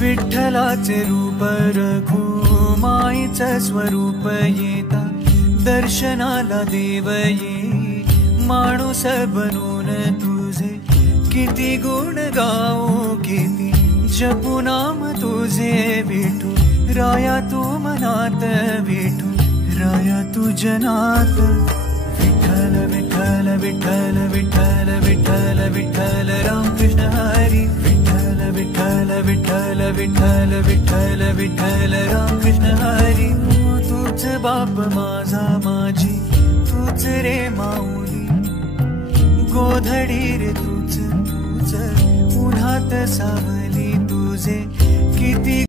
विठ्ठलाचे रूप रघु माईचं स्वरूप येता दर्शनाला देव ये माणूस बनून तुझे किती गुण गाऊ किती जपू नाम तुझे विठू राया तू मनात विठू राया तू जनात विठ्ठल विठ्ठल विठ्ठल विठ्ठल विठ्ठल विठ्ठल रामकृष्ण हरी विठ्ठल विठ्ठल विठ्ठल विठ्ठल विठ्ठल विठ्ठल रामकृष्ण हरी तूच बाप माझा माझी तूच रे माऊली गोधडी रे तूच तूच उन्हात सावली तुझे किती